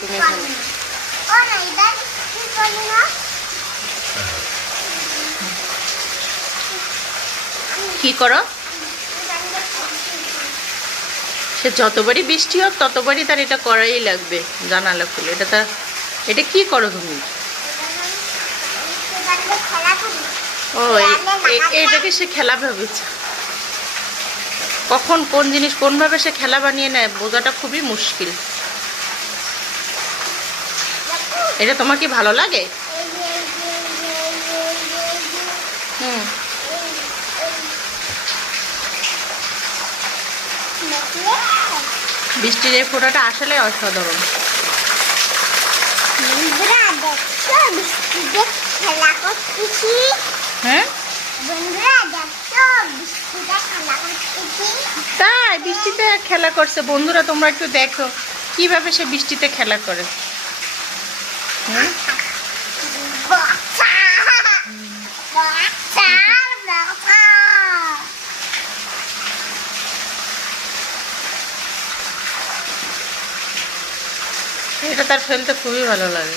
তুমি এখানে। কি করো? সে যতবারই বৃষ্টি হোক ততবারই তার এটা করাই লাগবে, জানালা খুলে। এটা কি করো তুমি? ও এটাকে সে খেলা ভেবেছে। কখন কোন জিনিস কোনভাবে সে খেলা বানিয়ে নেয় বোঝাটা খুবই মুশকিল। এটা তোমার কি ভালো লাগে? হুম, বৃষ্টির এই ফোঁটাটা আসলে অসাধারণ। হ্যাঁ তাই বৃষ্টিতে খেলা করছে বন্ধুরা, তোমরা একটু দেখো কিভাবে সে বৃষ্টিতে খেলা করে। এটা তার ফেলতে খুবই ভালো লাগে।